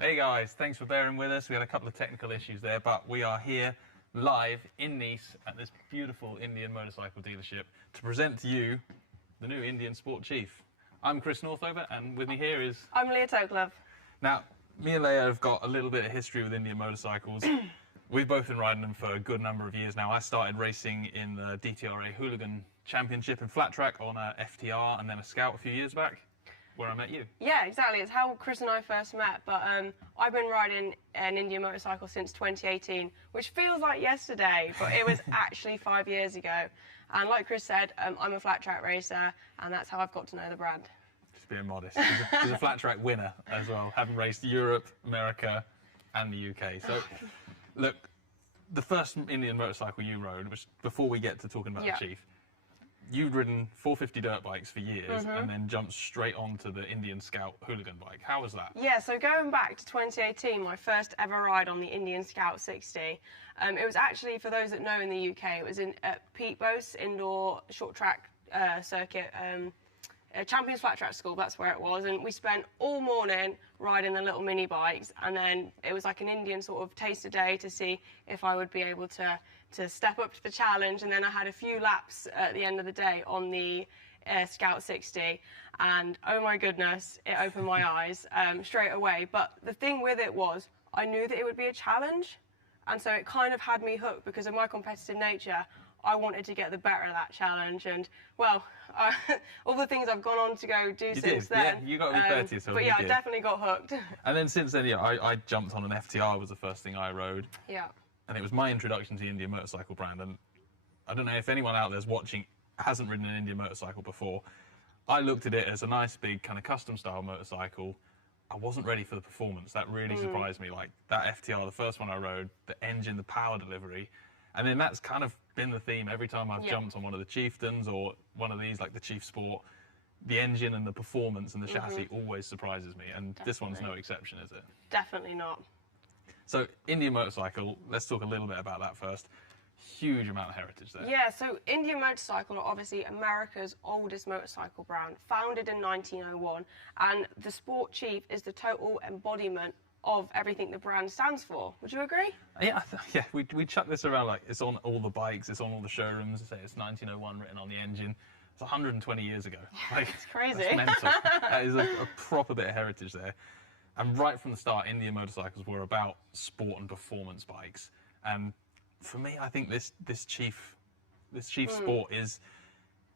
Hey guys, thanks for bearing with us. We had a couple of technical issues there, but we are here live in Nice at this beautiful Indian motorcycle dealership to present to you the new Indian Sport Chief. I'm Chris Northover, and with me here is... I'm Leah Toklove. Now, me and Leah have got a little bit of history with Indian motorcycles. We've both been riding them for a good number of years now. I started racing in the DTRA Hooligan Championship in flat track on a FTR and then a Scout a few years back, where I met you. Yeah, exactly. It's how Chris and I first met. But I've been riding an Indian motorcycle since 2018, which feels like yesterday, but it was actually 5 years ago. And like Chris said, I'm a flat track racer, and that's how I've got to know the brand. Just being modest. He's a flat track winner as well, having raced Europe, America, and the UK. So, look, the first Indian motorcycle you rode, which before we get to talking about the Chief, you'd ridden 450 dirt bikes for years and then jumped straight onto the Indian Scout Hooligan bike. How was that? Yeah, so going back to 2018, my first ever ride on the Indian Scout 60. It was actually, for those that know in the UK, it was at Peatbos indoor short track circuit, Champions Flat Track School, that's where it was. And we spent all morning riding the little mini bikes, and then it was like an Indian sort of taster day to see if I would be able to step up to the challenge. And then I had a few laps at the end of the day on the Scout 60, and oh my goodness, it opened my eyes straight away. But the thing with it was, I knew that it would be a challenge, and so it kind of had me hooked because of my competitive nature. I wanted to get the better of that challenge, and well, all the things I've gone on to go do since then. Yeah, you got a bit better to yourself. But yeah, I definitely got hooked. And then since then, yeah, I jumped on an FTR was the first thing I rode. Yeah. And it was my introduction to the Indian motorcycle brand. And I don't know if anyone out there's watching hasn't ridden an Indian motorcycle before. I looked at it as a nice big kind of custom style motorcycle. I wasn't ready for the performance. That really surprised me. Like that FTR, the first one I rode, the engine, the power delivery. And then that's kind of been the theme every time I've jumped on one of the Chieftains or one of these, like the Chief Sport. The engine and the performance and the chassis always surprises me, and this one's no exception, is it? Definitely not. So, Indian motorcycle, let's talk a little bit about that first. Huge amount of heritage there. Yeah, so Indian Motorcycle are obviously America's oldest motorcycle brand, founded in 1901, and the Sport Chief is the total embodiment of everything the brand stands for. Would you agree? Yeah, we chuck this around like it's on all the bikes, it's on all the showrooms, say it's 1901 written on the engine. It's 120 years ago. Like, it's crazy. That's mental. That is a proper bit of heritage there. And right from the start, Indian motorcycles were about sport and performance bikes. And for me, I think this Chief Sport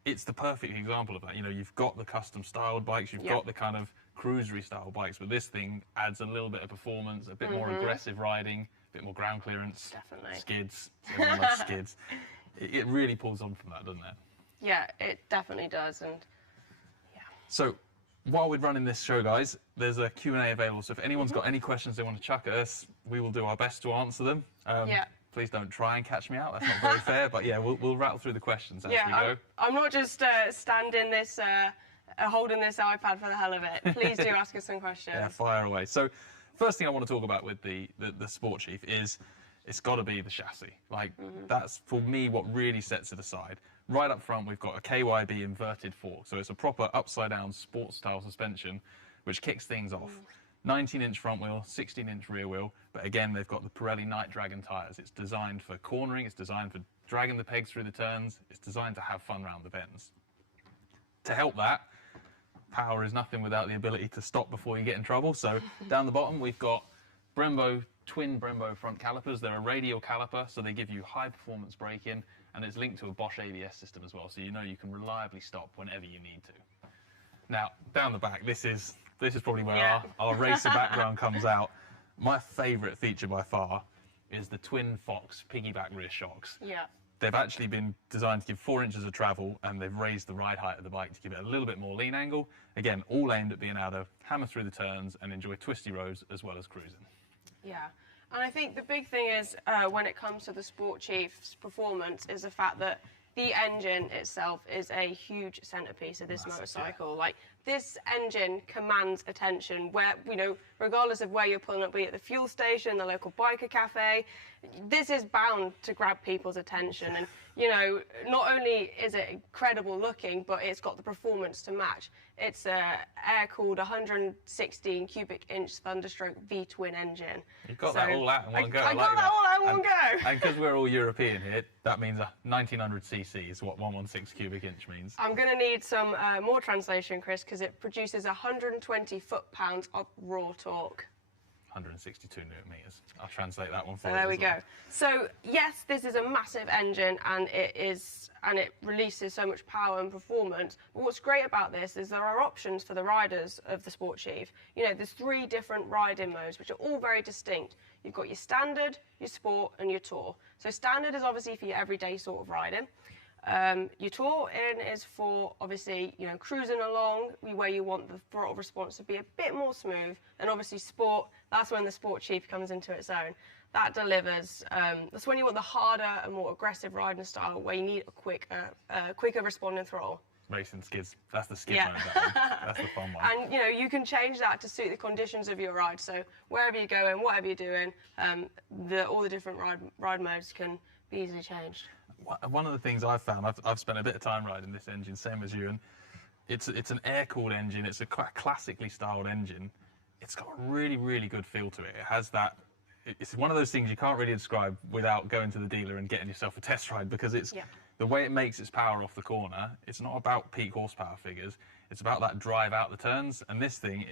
it's the perfect example of that. You know, you've got the custom styled bikes, you've got the kind of cruisery style bikes, but this thing adds a little bit of performance, a bit more aggressive riding, a bit more ground clearance. Definitely. Skids. Everyone loves skids. It really pulls on from that, doesn't it? Yeah, it definitely does. And yeah. So while we're running this show, guys, there's a Q&A available. So if anyone's got any questions they want to chuck at us, we will do our best to answer them. Please don't try and catch me out. That's not very fair. But yeah, we'll rattle through the questions as we go. I'm not just standing this, holding this iPad for the hell of it. Please do ask us some questions. Yeah, fire away. So first thing I want to talk about with the Sport Chief is it's got to be the chassis. Like that's, for me, what really sets it aside. Right up front, we've got a KYB inverted fork. So it's a proper upside-down sports-style suspension, which kicks things off. 19-inch front wheel, 16-inch rear wheel, but again, they've got the Pirelli Night Dragon tyres. It's designed for cornering, it's designed for dragging the pegs through the turns, it's designed to have fun round the bends. To help that, power is nothing without the ability to stop before you get in trouble. So down the bottom, we've got Brembo, twin Brembo front calipers. They're a radial caliper, so they give you high-performance braking, and it's linked to a Bosch ABS system as well, so you know you can reliably stop whenever you need to. Now, down the back, this is probably where our racer background comes out. My favourite feature by far is the twin Fox piggyback rear shocks. Yeah. They've actually been designed to give 4 inches of travel, and they've raised the ride height of the bike to give it a little bit more lean angle. Again, all aimed at being able to hammer through the turns and enjoy twisty roads as well as cruising. Yeah. And I think the big thing is, when it comes to the Sport Chief's performance, is the fact that the engine itself is a huge centerpiece of this motorcycle. Yeah. Like, this engine commands attention where, you know, regardless of where you're pulling up, be it the fuel station, the local biker cafe, this is bound to grab people's attention. And, you know, not only is it incredible looking, but it's got the performance to match. It's a air-cooled 116 cubic inch Thunderstroke V-twin engine. You've got that all out in one go. I got that all out in one go. And because we're all European here, that means 1900 cc is what 116 cubic inch means. I'm going to need some more translation, Chris, because it produces 120 foot-pounds of raw torque. 162 newton meters. I'll translate that one for So you. there we go. So yes, this is a massive engine, and it releases so much power and performance. But what's great about this is there are options for the riders of the Sport Chief. You know, there's 3 different riding modes, which are all very distinct. You've got your standard, your sport, and your tour. So standard is obviously for your everyday sort of riding. Your tour in is for, obviously, you know, cruising along, where you want the throttle response to be a bit more smooth. And obviously sport, that's when the Sport Chief comes into its own. That delivers, that's when you want the harder and more aggressive riding style, where you need a quicker responding throttle. Racing skids, that's the skid mode. That's the fun one. And, you know, you can change that to suit the conditions of your ride. So wherever you're going, whatever you're doing, all the different ride modes can be easily changed. One of the things I've found, I've spent a bit of time riding this engine, same as you, and it's an air-cooled engine. It's a quite classically styled engine. It's got a really, really good feel to it. It has that. It's one of those things you can't really describe without going to the dealer and getting yourself a test ride, because it's the way it makes its power off the corner. It's not about peak horsepower figures. It's about that drive out the turns. And this thing,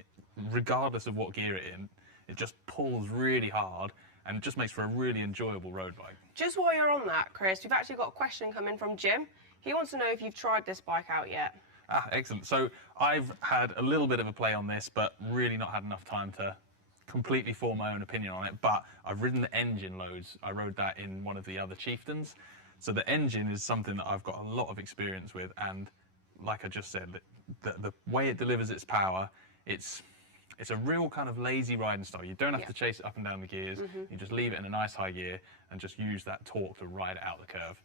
regardless of what gear it's in, it just pulls really hard. And it just makes for a really enjoyable road bike. Just while you're on that, Chris, we've actually got a question coming from Jim. He wants to know if you've tried this bike out yet. Ah, excellent. So I've had a little bit of a play on this, but really not had enough time to completely form my own opinion on it. But I've ridden the engine loads. I rode that in one of the other Chieftains. So the engine is something that I've got a lot of experience with. And like I just said, the way it delivers its power, it's a real kind of lazy riding style. You don't have to chase it up and down the gears. You just leave it in a nice high gear and just use that torque to ride it out the curve.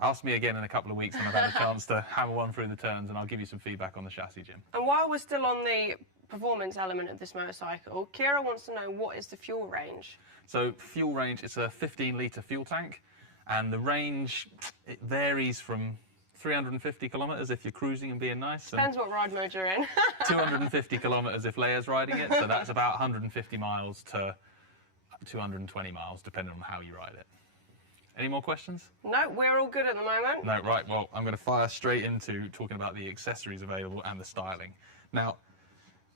Ask me again in a couple of weeks when I've had a chance to hammer one through the turns, and I'll give you some feedback on the chassis, Jim. And while we're still on the performance element of this motorcycle, Kira wants to know, what is the fuel range? So fuel range, it's a 15-litre fuel tank, and the range, it varies from 350 kilometres if you're cruising and being nice. Depends what ride mode you're in. 250 kilometres if Leia's riding it, so that's about 150 miles to 220 miles, depending on how you ride it. Any more questions? No, we're all good at the moment. No, right, well, I'm going to fire straight into talking about the accessories available and the styling. Now,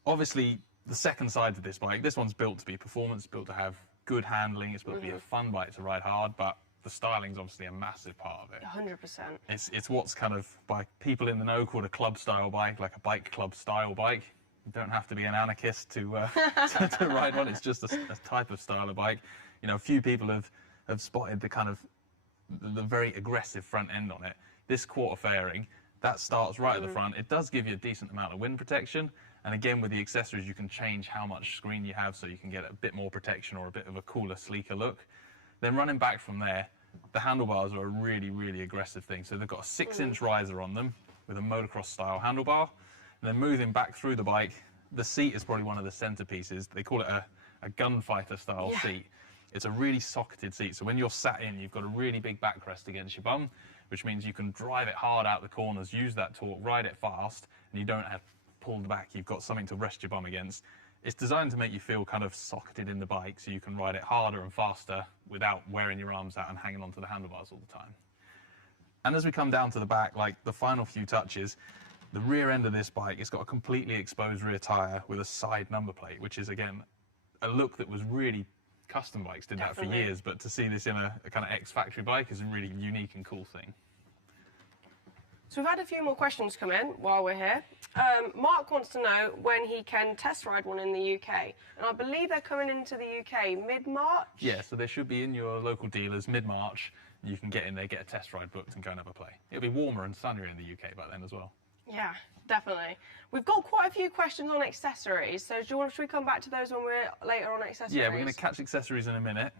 obviously, the second side of this bike, this one's built to be performance, built to have good handling, it's built to be a fun bike to ride hard, but the styling's obviously a massive part of it. 100%. It's what's kind of, by people in the know, called a club style bike, like a bike club style bike. You don't have to be an anarchist to ride one. It's just a type of style of bike. You know, a few people have spotted the kind of the very aggressive front end on it. This quarter fairing, that starts right at the front. It does give you a decent amount of wind protection. And again, with the accessories, you can change how much screen you have, so you can get a bit more protection or a bit of a cooler, sleeker look. Then running back from there, the handlebars are a really, really aggressive thing. So they've got a 6-inch riser on them with a motocross style handlebar. And then moving back through the bike, the seat is probably one of the centerpieces. They call it a gunfighter style seat. It's a really socketed seat. So when you're sat in, you've got a really big backrest against your bum, which means you can drive it hard out the corners, use that torque, ride it fast, and you don't have pulled back. You've got something to rest your bum against. It's designed to make you feel kind of socketed in the bike, so you can ride it harder and faster without wearing your arms out and hanging onto the handlebars all the time. And as we come down to the back, like the final few touches, the rear end of this bike, it's got a completely exposed rear tyre with a side number plate, which is, again, a look that was really, custom bikes did that for years, but to see this in a kind of ex-factory bike is a really unique and cool thing. So we've had a few more questions come in while we're here. Mark wants to know when he can test ride one in the UK. And I believe they're coming into the UK mid-March? Yeah, so they should be in your local dealers mid-March. You can get in there, get a test ride booked and go and have a play. It'll be warmer and sunnier in the UK by then as well. Yeah, definitely. We've got quite a few questions on accessories. So should we come back to those when we're later on accessories? Yeah, we're going to catch accessories in a minute.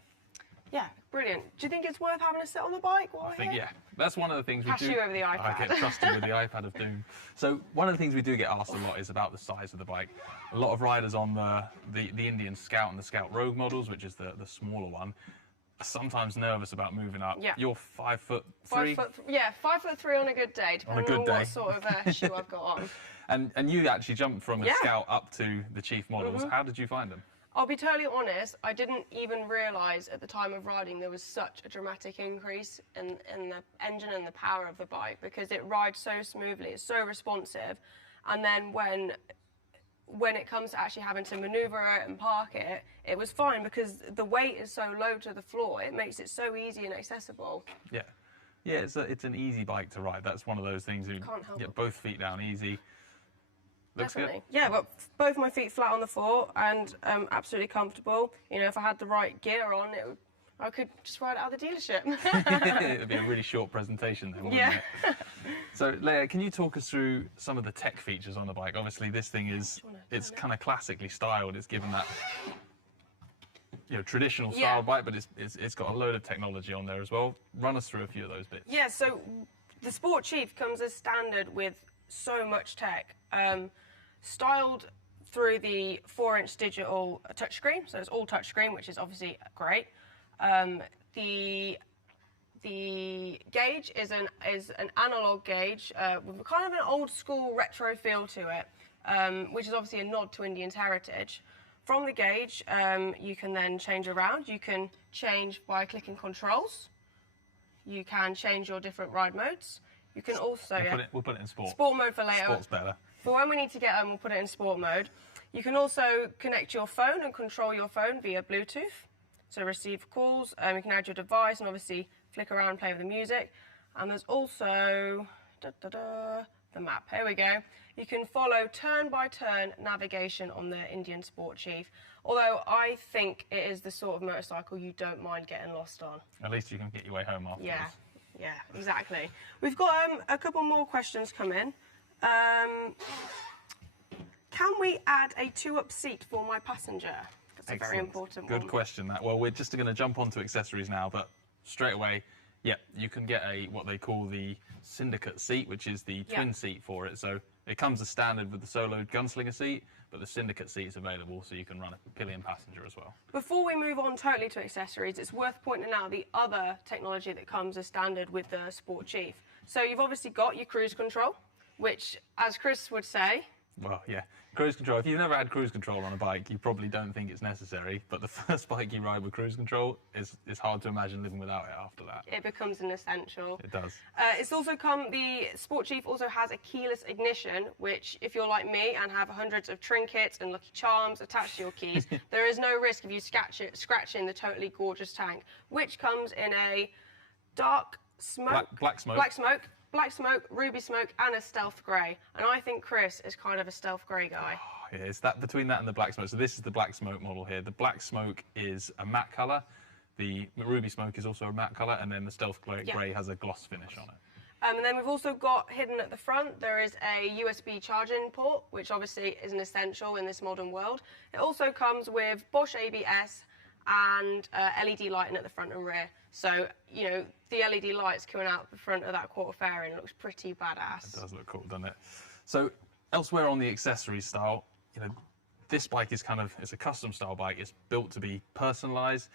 Yeah, brilliant. Do you think it's worth having a sit on the bike while I think, yeah. That's one of the things we Pass do. you over the iPad. I get trusted with the iPad of doom. So one of the things we do get asked a lot is about the size of the bike. A lot of riders on the Indian Scout and the Scout Rogue models, which is the smaller one, sometimes nervous about moving up. Yeah. You're 5'3". 5'3" on a good day, depending on what sort of shoe I've got on. And you actually jumped from a Scout up to the Chief models. How did you find them? I'll be totally honest, I didn't even realise at the time of riding there was such a dramatic increase in the engine and the power of the bike, because it rides so smoothly, it's so responsive, and then when it comes to actually having to manoeuvre it and park it, it was fine because the weight is so low to the floor, it makes it so easy and accessible. Yeah. Yeah, it's an easy bike to ride. That's one of those things you get both feet down easy. Looks Definitely. good. Yeah, but both my feet flat on the floor and absolutely comfortable. You know, if I had the right gear on, I could just ride it out of the dealership. It'd be a really short presentation then, wouldn't Yeah. it? So, Leia, can you talk us through some of the tech features on the bike? Obviously, this thing it's kind of classically styled. It's given that traditional style bike, but it's got a load of technology on there as well. Run us through a few of those bits. Yeah, so the Sport Chief comes as standard with so much tech. Styled through the 4-inch digital touchscreen, so it's all touchscreen, which is obviously great. The gauge is an analog gauge with kind of an old school retro feel to it, which is obviously a nod to Indian's heritage. From the gauge, you can then change around. You can change by clicking controls. You can change your different ride modes. You can also We'll put it in sport. Sport mode for later. Sport's better. For when we need to get home, we'll put it in sport mode. You can also connect your phone and control your phone via Bluetooth. So receive calls, you can add your device and obviously flick around and play with the music. And there's also the map. Here we go. You can follow turn-by-turn navigation on the Indian Sport Chief. Although I think it is the sort of motorcycle you don't mind getting lost on. At least you can get your way home afterwards. Yeah, exactly. We've got a couple more questions come in. Can we add a 2-up seat for my passenger? That's a very important one. Good question, that. Well, we're just going to jump onto accessories now, but straight away, you can get what they call the syndicate seat, which is the twin seat for it. So it comes as standard with the solo gunslinger seat, but the syndicate seat is available, so you can run a pillion passenger as well. Before we move on totally to accessories, it's worth pointing out the other technology that comes as standard with the Sport Chief. So you've obviously got your cruise control, which, as Chris would say... Well, yeah, cruise control. If you've never had cruise control on a bike, you probably don't think it's necessary, but the first bike you ride with cruise control, it's hard to imagine living without it after that. It becomes an essential. It does. The Sport Chief also has a keyless ignition, which, if you're like me and have hundreds of trinkets and Lucky Charms attached to your keys, there is no risk of you scratching the totally gorgeous tank, which comes in a dark smoke... Black smoke, ruby smoke, and a stealth grey. And I think Chris is kind of a stealth grey guy. Oh, yeah, it's that between that and the black smoke. So this is the black smoke model here. The black smoke is a matte colour. The ruby smoke is also a matte colour, and then the stealth grey has a gloss finish on it. And then we've also got hidden at the front, there is a USB charging port, which obviously is an essential in this modern world. It also comes with Bosch ABS and LED lighting at the front and rear. So, you know, the LED lights coming out the front of that quarter fairing looks pretty badass. It does look cool, doesn't it? So, elsewhere on the accessory style, you know, this bike is it's a custom style bike. It's built to be personalised.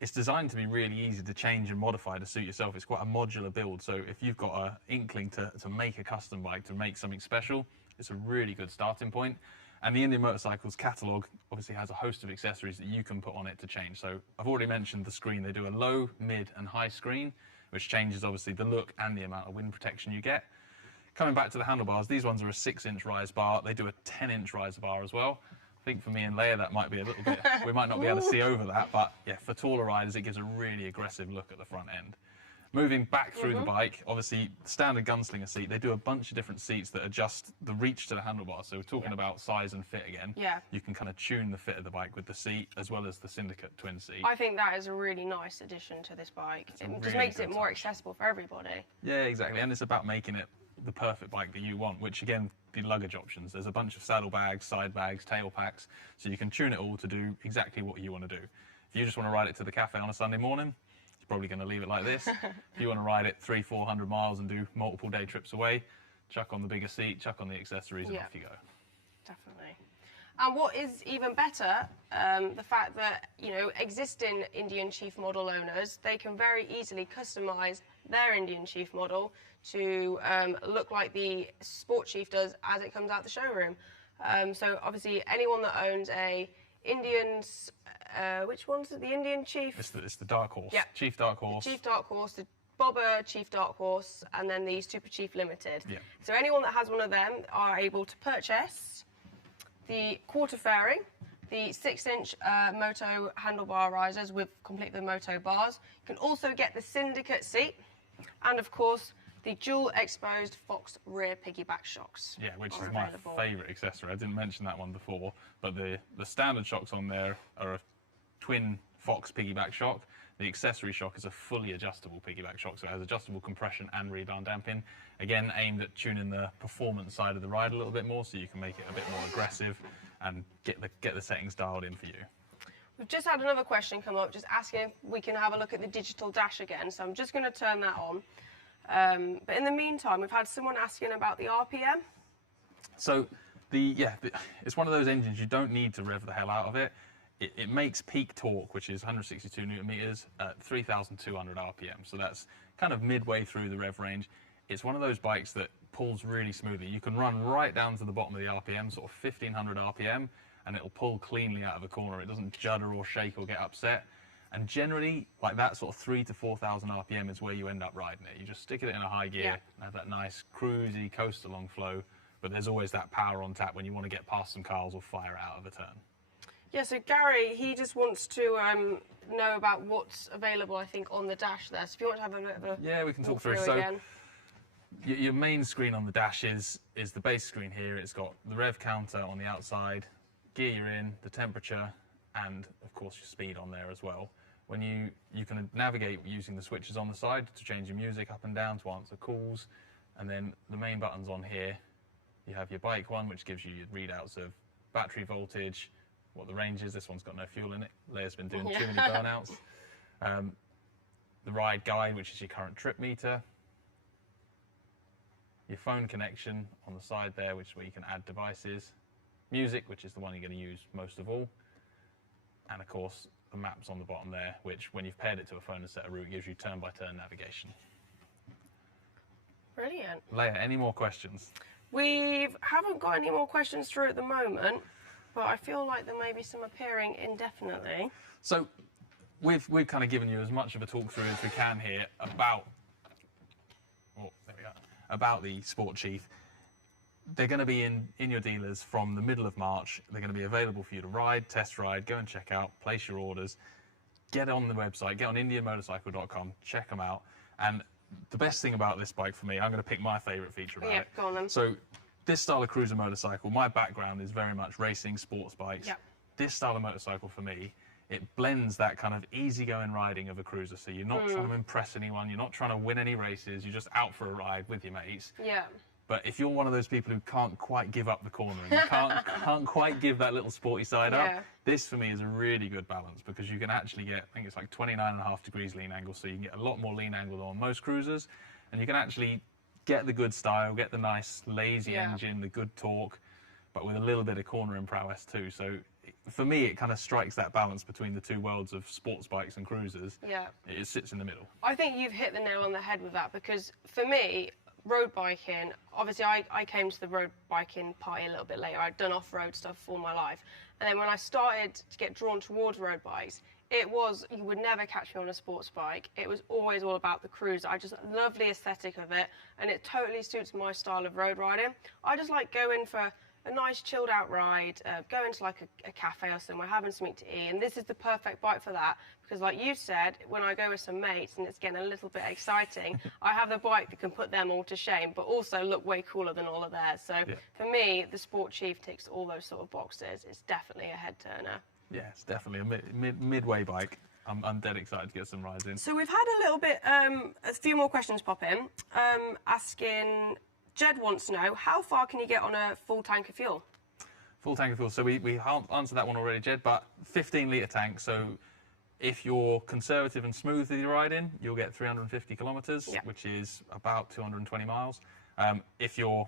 It's designed to be really easy to change and modify to suit yourself. It's quite a modular build. So if you've got an inkling to make a custom bike, to make something special, it's a really good starting point. And the Indian Motorcycles catalogue obviously has a host of accessories that you can put on it to change. So I've already mentioned the screen. They do a low, mid and high screen, which changes obviously the look and the amount of wind protection you get. Coming back to the handlebars, these ones are a 6-inch rise bar. They do a 10-inch rise bar as well. I think for me and Leia, that might be a little bit, we might not be able to see over that, but yeah, for taller riders, it gives a really aggressive look at the front end. Moving back through the bike, obviously, standard gunslinger seat, they do a bunch of different seats that adjust the reach to the handlebars. So we're talking about size and fit again. Yeah. You can kind of tune the fit of the bike with the seat, as well as the syndicate twin seat. I think that is a really nice addition to this bike. It just makes it more accessible for everybody. Yeah, exactly. And it's about making it the perfect bike that you want, which again, the luggage options. There's a bunch of saddlebags, side bags, tail packs, so you can tune it all to do exactly what you want to do. If you just want to ride it to the cafe on a Sunday morning, you're probably going to leave it like this. If you want to ride it 300-400 miles and do multiple day trips away, chuck on the bigger seat, chuck on the accessories, and off you go. Definitely. And what is even better, the fact that, you know, existing Indian Chief model owners, they can very easily customise their Indian Chief model to look like the Sport Chief does as it comes out the showroom. So obviously anyone that owns a Indian's, which one's it? The Indian Chief? It's the Dark Horse. Yeah. Chief Dark Horse. The Chief Dark Horse, the Bobber Chief Dark Horse, and then the Super Chief Limited. Yeah. So anyone that has one of them are able to purchase the quarter fairing, the 6-inch moto handlebar risers with complete the moto bars. You can also get the Syndicate seat, and of course the dual exposed Fox rear piggyback shocks. Yeah, which is available. my favourite accessory. I didn't mention that one before, but the standard shocks on there are a twin Fox piggyback shock. The accessory shock is a fully adjustable piggyback shock, so it has adjustable compression and rebound damping. Again, aimed at tuning the performance side of the ride a little bit more, so you can make it a bit more aggressive and get the settings dialed in for you. We've just had another question come up, just asking if we can have a look at the digital dash again. So I'm just going to turn that on. But in the meantime, we've had someone asking about the RPM. So it's one of those engines you don't need to rev the hell out of it. It makes peak torque, which is 162 newton meters at 3,200 RPM. So that's kind of midway through the rev range. It's one of those bikes that pulls really smoothly. You can run right down to the bottom of the RPM, sort of 1,500 RPM, and it'll pull cleanly out of a corner. It doesn't judder or shake or get upset. And generally, like that sort of 3,000 to 4,000 RPM is where you end up riding it. You just stick it in a high gear and have that nice cruisy coast along flow. But there's always that power on tap when you want to get past some cars or fire it out of a turn. Yeah, so Gary, he just wants to know about what's available, I think, on the dash there. So if you want to have a bit of a yeah, we can talk through. again. So your main screen on the dash is the base screen here. It's got the rev counter on the outside, gear you're in, the temperature, and of course your speed on there as well. When you can navigate using the switches on the side to change your music up and down, to answer calls, and then the main buttons on here, you have your bike one, which gives you your readouts of battery voltage, what the range is. This one's got no fuel in it. Leia's been doing too many burnouts. The ride guide, which is your current trip meter. Your phone connection on the side there, which is where you can add devices. Music, which is the one you're going to use most of all. And of course, the maps on the bottom there, which when you've paired it to a phone and set a route, gives you turn-by-turn navigation. Brilliant. Leia, any more questions? We haven't got any more questions through at the moment, but I feel like there may be some appearing indefinitely. So we've kind of given you as much of a talk through as we can here about about the Sport Chief. They're going to be in your dealers from the middle of March. They're going to be available for you to ride, test ride, go and check out, place your orders, get on the website, get on indianmotorcycle.com, check them out. And the best thing about this bike for me, I'm going to pick my favourite feature about it. Go on then. So this style of cruiser motorcycle, my background is very much racing, sports bikes. Yep. This style of motorcycle for me, it blends that kind of easygoing riding of a cruiser. So you're not trying to impress anyone, you're not trying to win any races, you're just out for a ride with your mates. Yeah. But if you're one of those people who can't quite give up the corner and you can't quite give that little sporty side up, this for me is a really good balance, because you can actually get, I think it's like 29.5 degrees lean angle, so you can get a lot more lean angle than on most cruisers, and you can actually get the good style, get the nice lazy engine, the good torque, but with a little bit of cornering prowess too. So for me, it kind of strikes that balance between the two worlds of sports bikes and cruisers. Yeah. It sits in the middle. I think you've hit the nail on the head with that, because for me, road biking, obviously I came to the road biking party a little bit later. I'd done off-road stuff all my life. And then when I started to get drawn towards road bikes, it was, you would never catch me on a sports bike. It was always all about the cruiser. I just love the aesthetic of it, and it totally suits my style of road riding. I just like going for a nice chilled out ride, go into like a cafe or somewhere, having something to eat, and this is the perfect bike for that, because like you said, when I go with some mates and it's getting a little bit exciting, I have the bike that can put them all to shame, but also look way cooler than all of theirs. So for me, the Sport Chief ticks all those sort of boxes. It's definitely a head turner. Yeah, it's definitely a midway bike. I'm dead excited to get some rides in. So we've had a little bit, a few more questions pop in, asking. Jed wants to know, how far can you get on a full tank of fuel? Full tank of fuel. So we answered that one already, Jed, but 15-litre tank. So if you're conservative and smooth with your riding, you'll get 350 kilometres, which is about 220 miles. If you're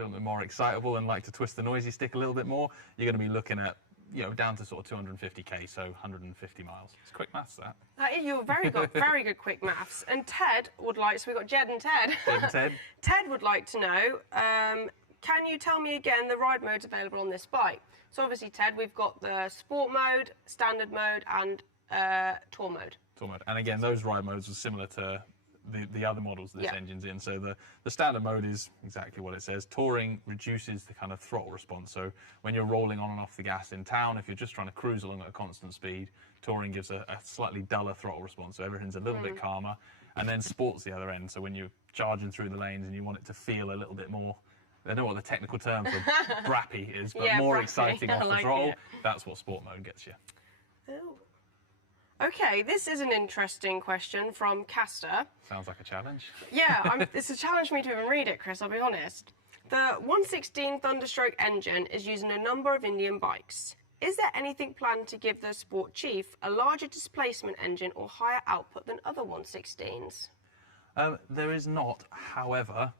a little bit more excitable and like to twist the noisy stick a little bit more, you're going to be looking at, you know, down to sort of 250k, so 150 miles. It's quick maths, that. That is, you're very good quick maths. And Ted would like, so we've got Jed and Ted. Jed and Ted. Ted would like to know, can you tell me again the ride modes available on this bike? So obviously, Ted, we've got the sport mode, standard mode, and tour mode. Tour mode. And again, those ride modes are similar to the other models this engine's in. So the standard mode is exactly what it says. Touring reduces the kind of throttle response. So when you're rolling on and off the gas in town, if you're just trying to cruise along at a constant speed, touring gives a slightly duller throttle response. So everything's a little bit calmer. And then sport's the other end. So when you're charging through the lanes and you want it to feel a little bit more, I don't know what the technical term for brappy is, but more brappy. exciting off the throttle, that's what sport mode gets you. Ooh. Okay, this is an interesting question from Castor. Sounds like a challenge. Yeah, it's a challenge for me to even read it, Chris, I'll be honest. The 116 Thunderstroke engine is used in a number of Indian bikes. Is there anything planned to give the Sport Chief a larger displacement engine or higher output than other 116s? There is not, however,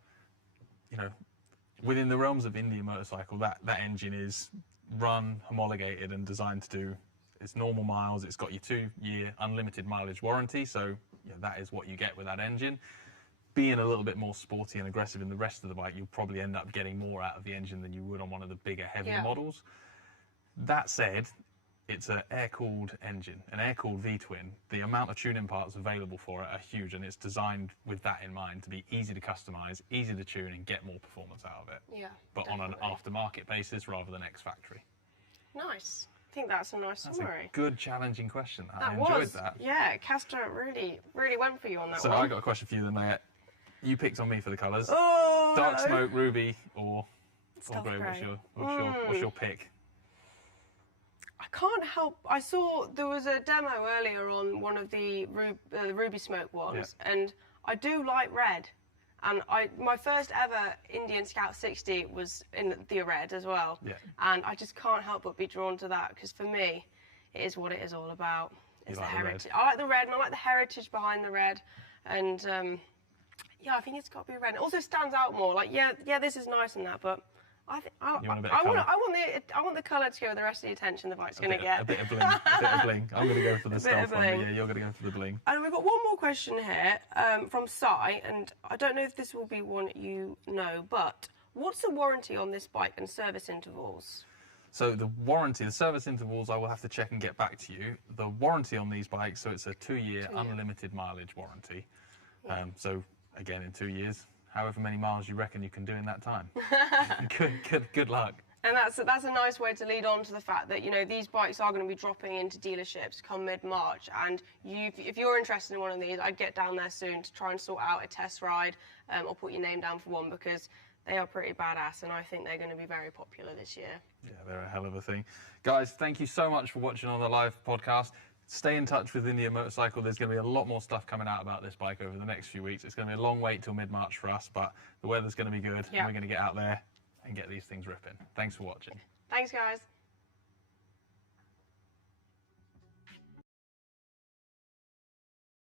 you know, within the realms of Indian motorcycle, that engine is run, homologated and designed to do its normal miles. It's got your 2-year unlimited mileage warranty, so you know, that is what you get with that engine. Being a little bit more sporty and aggressive in the rest of the bike, you'll probably end up getting more out of the engine than you would on one of the bigger, heavier models. That said, it's an air-cooled engine, an air-cooled V-twin. The amount of tuning parts available for it are huge, and it's designed with that in mind to be easy to customize, easy to tune, and get more performance out of it. Yeah, but definitely. On an aftermarket basis rather than ex-factory. Nice. I think that's a nice summary. A good, challenging question. I was. enjoyed that. Yeah, Castor really went for you on that one. So I got a question for you then, Nate. You picked on me for the colours. Oh, Dark no. smoke, ruby, or grey. grey. What's your pick? I can't help. I saw there was a demo earlier on one of the Ruby Smoke ones, and I do like red. And my first ever Indian Scout 60 was in the red as well. Yeah. And I just can't help but be drawn to that because for me, it is what it is all about. It's the heritage. I like the red, and I like the heritage behind the red. And yeah, I think it's got to be red. It also stands out more. Like yeah, this is nice and that, but I want the colour to go with the rest of the attention the bike's going to get. A bit of bling. A bit of bling. I'm going to go for the stealth one, but yeah, you're going to go for the bling. And we've got one more question here from Sai, and I don't know if this will be one you know, but what's the warranty on this bike and service intervals? So the warranty, the service intervals, I will have to check and get back to you. The warranty on these bikes, so it's a 2-year unlimited mileage warranty. Yeah. So again, in 2 years, however many miles you reckon you can do in that time. Good luck. And that's a nice way to lead on to the fact that, you know, these bikes are going to be dropping into dealerships come mid-March, and if you're interested in one of these, I'd get down there soon to try and sort out a test ride or put your name down for one, because they are pretty badass, and I think they're going to be very popular this year. Yeah, they're a hell of a thing. Guys, thank you so much for watching on the live podcast. Stay in touch with Indian Motorcycle. There's going to be a lot more stuff coming out about this bike over the next few weeks. It's going to be a long wait till mid-March for us, but the weather's going to be good, and we're going to get out there and get these things ripping. Thanks for watching. Thanks, guys.